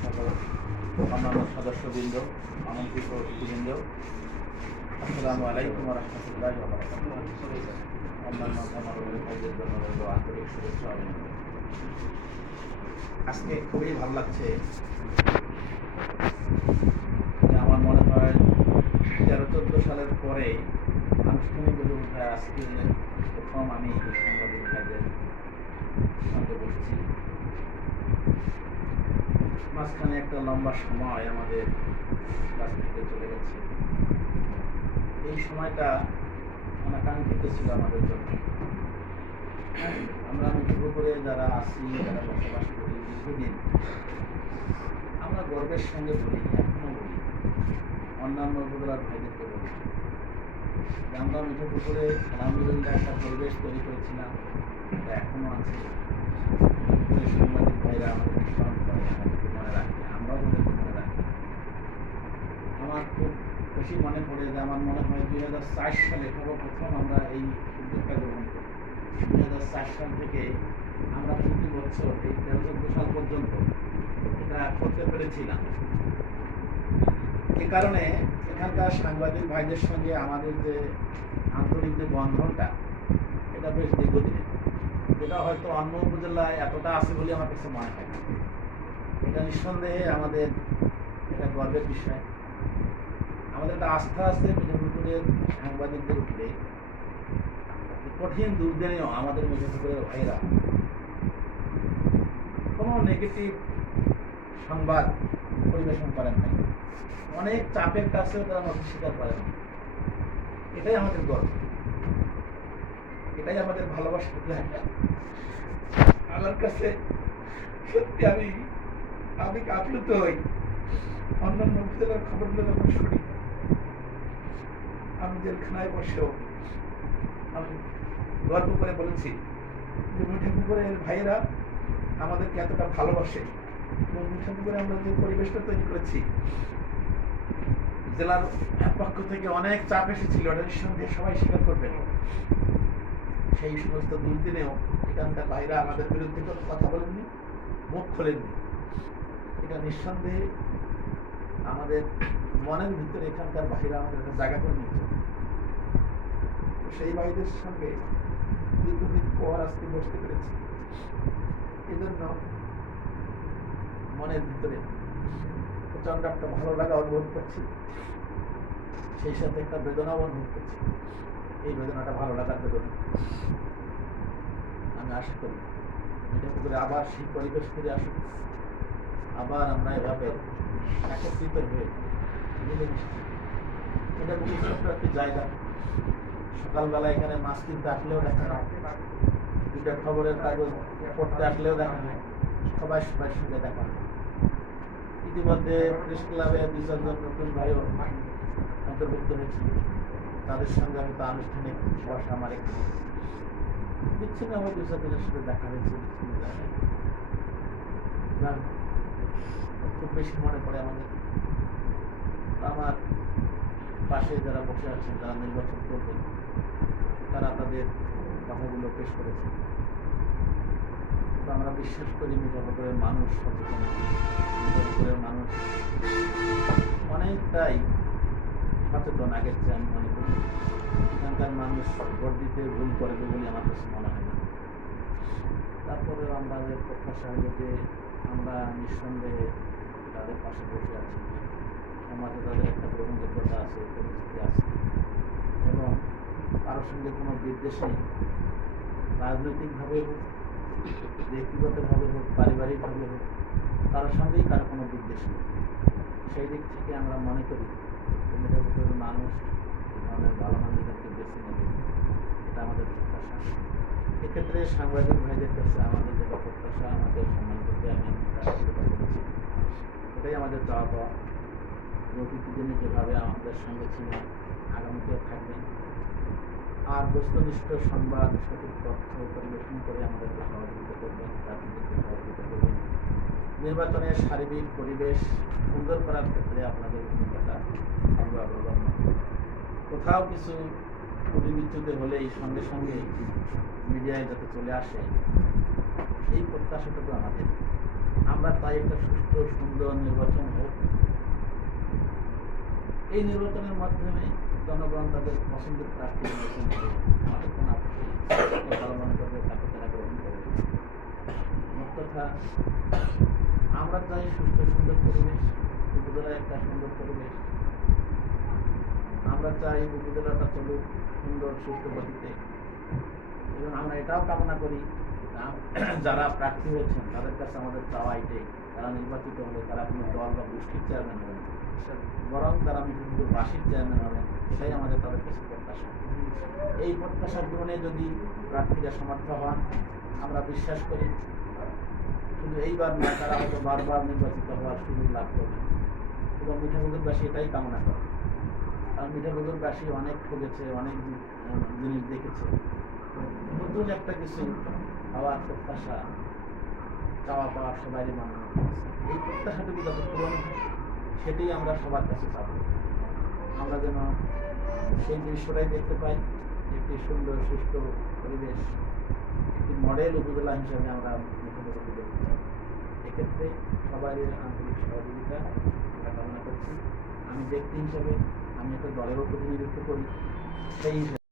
সকল অন্যান্য সদস্যবৃন্দ, আমন্ত্রিত অতিথিবৃন্দ, আসসালামু আলাইকুম ওয়া রাহমাতুল্লাহি ওয়া বারাকাতুহু। অন্যান্য ধর্মাবলম্বীদের জন্য রইল আন্তরিক শুভেচ্ছা ও অভিনন্দন। আজকে খুবই ভালো লাগছে যে আমার মনে হয় 13-14 সালের পরে আনুষ্ঠানিকভাবে উঠে আজকে প্রথম আমি সাংবাদিক ভাইদের সঙ্গে বসছি। মাঝখানে একটা লম্বা সময় আমাদের কাছ থেকে চলে গেছে। এই সময়টা অনাকাঙ্ক্ষিত ছিল আমাদের জন্য। আমরা মুজিবপুরে যারা আছি, যারা বসবাস করি দীর্ঘদিন, আমরা গর্বের সঙ্গে বলি, এখনো বলি, অন্যান্য উপজেলার ভাইদেরকে বলি যে আমরা মুজিবপুরে আলহামদুলিল্লাহ একটা পরিবেশ তৈরি করেছিলাম, এটা এখনো আছে। সাংবাদিক ভাইরা আমাদের স্মরণ করে, আমাদেরকে মনে রাখে, আমরাও ওদেরকে মনে রাখি। আমার খুব বেশি মনে পড়ে যে আমার মনে হয় 2004 সালে সর্বপ্রথম আমরা এই উদ্যোগটা গ্রহণ করি। 2004 সাল থেকে আমরা প্রতি বছর এই 13-14 সাল পর্যন্ত এটা করতে পেরেছিলাম। এ কারণে এখানকার সাংবাদিক ভাইদের সঙ্গে আমাদের যে আন্তরিক যে বন্ধনটা, এটা বেশ দীর্ঘদিনের, যেটা হয়তো অন্য উপজেলায় এতটা আছে বলে আমার কাছে মনে হয় না। এটা নিঃসন্দেহে আমাদের এটা গর্বের বিষয়। আমাদের একটা আস্থা আছে মুজিবপুরের সাংবাদিকদের উপরে, কঠিন দুর্দিনেও আমাদের মুজিবপুরের ভাইরা কোনো নেগেটিভ সংবাদ পরিবেশন করেন নাই, অনেক চাপের কাছেও তারা নথি স্বীকার করেন। এটাই আমাদের গর্ব, এটাই আমাদের ভালোবাসার জায়গা। আমার কাছে সত্যি আমি আপ্লুত হই অন্যান্য উপজেলার খবরগুলো যখন শুনি। আমি জেলখানায় বসেও আমি গর্ব করে বলেছি যে মুজিবপুরের ভাইয়েরা আমাদেরকে এতটা ভালোবাসে এবং মুজিবপুরে আমরা যে পরিবেশটা তৈরি করেছি, জেলার পক্ষ থেকে অনেক চাপ এসেছিল, এটা নিঃসন্দেহে সবাই স্বীকার করবেন। সেই সমস্ত দুর্দিনেও এখানকার ভাইরা আমাদের বিরুদ্ধে কোনো কথা বলেননি, মুখ খোলেননি। এটা নিঃসন্দেহে আমাদের মনের ভিতরে এখানকার ভাইরা আমাদের একটা জায়গা করে নিয়েছে। সেই ভাইদের সঙ্গে দীর্ঘদিন পর আজকে বসতে পেরেছি, এজন্য মনের ভিতরে প্রচন্ড একটা ভালো লাগা অনুভব করছি, সেই সাথে একটা বেদনাও অনুভব করছি। এই বেদনাটা ভালো লাগার বেদনা। আমি আশা করি মুজিবপুরে আবার সেই পরিবেশ ফিরে আসুক, আবার আমরা এভাবে একত্রিত হয়ে মিলেমিশে। এটা খুবই ছোট্ট একটি জায়গা। সকালবেলা এখানে মাছ কিনতে আসলেও দেখা হয়, দুটা খবরের কাগজ পড়তে আসলেও দেখা হয়, সবাই সবার সঙ্গে দেখা হয়। ইতিমধ্যে প্রেস ক্লাবে 2-4 জন নতুন ভাইও অন্তর্ভুক্ত হয়েছিল, তাদের সঙ্গে আমি তো আনুষ্ঠানিক বসা আমার একটু বিচ্ছিন্ন হয়ে 2-4 জনের সাথে দেখা হয়েছে বিচ্ছিন্ন জায়গায়। খুব বেশি মনে পড়ে আমাদের। আমার পাশে যারা বসে আছেন, যারা নির্বাচন করবেন, তারা তাদের কথাগুলো পেশ করেছে। আমরা বিশ্বাস করি মুজিবপুরের মানুষ সচেতন, মুজিবপুরের মানুষ অনেকটাই সচেতন আগের চেয়ে। আমি মনে করি এখানকার মানুষ ভোট দিতে ভুল করবে বলে আমার কাছে মনে হয় না। তারপরে আমাদের প্রত্যাশা হলো যে আমরা নিঃসন্দেহে তাদের পাশে বসে আছি, সমাজে তাদের একটা গ্রহণযোগ্যতা আছে, পরিস্থিতি আছে, এবং কারোর সঙ্গে কোনো বিদ্বেষ নেই। রাজনৈতিকভাবে হোক, ব্যক্তিগতভাবে হোক, পারিবারিকভাবে হোক, কারোর সঙ্গেই কারো কোনো বিদ্বেষ নেই। সেই দিক থেকে আমরা মনে করি মুজিবপুরের মানুষ এই ধরনের ভালো মানুষদেরকে বেছে নেবে, এটা আমাদের প্রত্যাশা। এক্ষেত্রে সাংবাদিক ভাইদের কাছে আমাদের যেটা প্রত্যাশা, আমাদের সম্মান করতে আমি করেছি, এটাই আমাদের চাওয়া পাওয়া। অতীত দিনে যেভাবে আমাদের সঙ্গে ছিলেন, আগামীতেও থাকবেন, আর বস্তুনিষ্ঠ সংবাদ, সঠিক তথ্য পরিবেশন করে আমাদেরকে সহযোগিতা করবেন, রাজনীতিকে সহযোগিতা করবেন। নির্বাচনের সার্বিক পরিবেশ সুন্দর করার ক্ষেত্রে আপনাদের ভূমিকাটা থাকবে অগ্রগণ্য। কোথাও কিছু পরিবিচ্যুতি হলেই সঙ্গে সঙ্গে মিডিয়ায় যাতে চলে আসে, এই প্রত্যাশাটুকু আমাদের। আমরা চাই একটা সুষ্ঠু সুন্দর নির্বাচন হোক। এই নির্বাচনের মাধ্যমে জনগণ তাদের পছন্দের প্রার্থী নির্বাচন করে আমাদের কোনো আপত্তি নেই। ভালো মনে করবে তাকে তারা গ্রহণ করবে। মোট কথা, আমরা চাই সুস্থ সুন্দর পরিবেশ, উপজেলায় একটা সুন্দর পরিবেশ। আমরা চাই উপজেলাটা চলুক সুন্দর সুস্থ গতিতে, এবং আমরা এটাও কামনা করি যারা প্রার্থী হয়েছেন তাদের কাছে আমাদের চাওয়া এটাই, তারা নির্বাচিত হলে তারা কোনো দল বা গোষ্ঠীর চেয়ারম্যান হবেন না, বরং তারা মিঠাপুকুরবাসীর চেয়ারম্যান হবেন, এটাই আমাদের তাদের কাছে প্রত্যাশা। এই প্রত্যাশা পূরণে যদি প্রার্থীরা সমর্থ হন, আমরা বিশ্বাস করি শুধু এইবার না, তারা হয়তো বারবার নির্বাচিত হওয়ার সুযোগ লাভ করবে। এবং মিঠাপুকুরবাসী এটাই কামনা করে, কারণ মিঠাপুকুরবাসী অনেক ঠকেছে, অনেক জিনিস দেখেছে। নতুন একটা কিছু হওয়ার প্রত্যাশা, চাওয়া পাওয়া সবারই মনে আছে। এই প্রত্যাশাটুকু যত পূরণ হয় সেটাই আমরা সবার কাছে চাব। আমরা যেন সেই দৃশ্যটাই দেখতে পাই, একটি সুন্দর সুষ্ঠু পরিবেশ, একটি মডেল উপজেলা হিসাবে আমরা মিঠাপুকুরকে দেখতে চাই। এক্ষেত্রে সবারই আন্তরিক সহযোগিতা আমরা কামনা করছি। আমি ব্যক্তি হিসাবে আমি একটা দলেরও প্রতিনিধিত্ব করি, সেই হিসাবে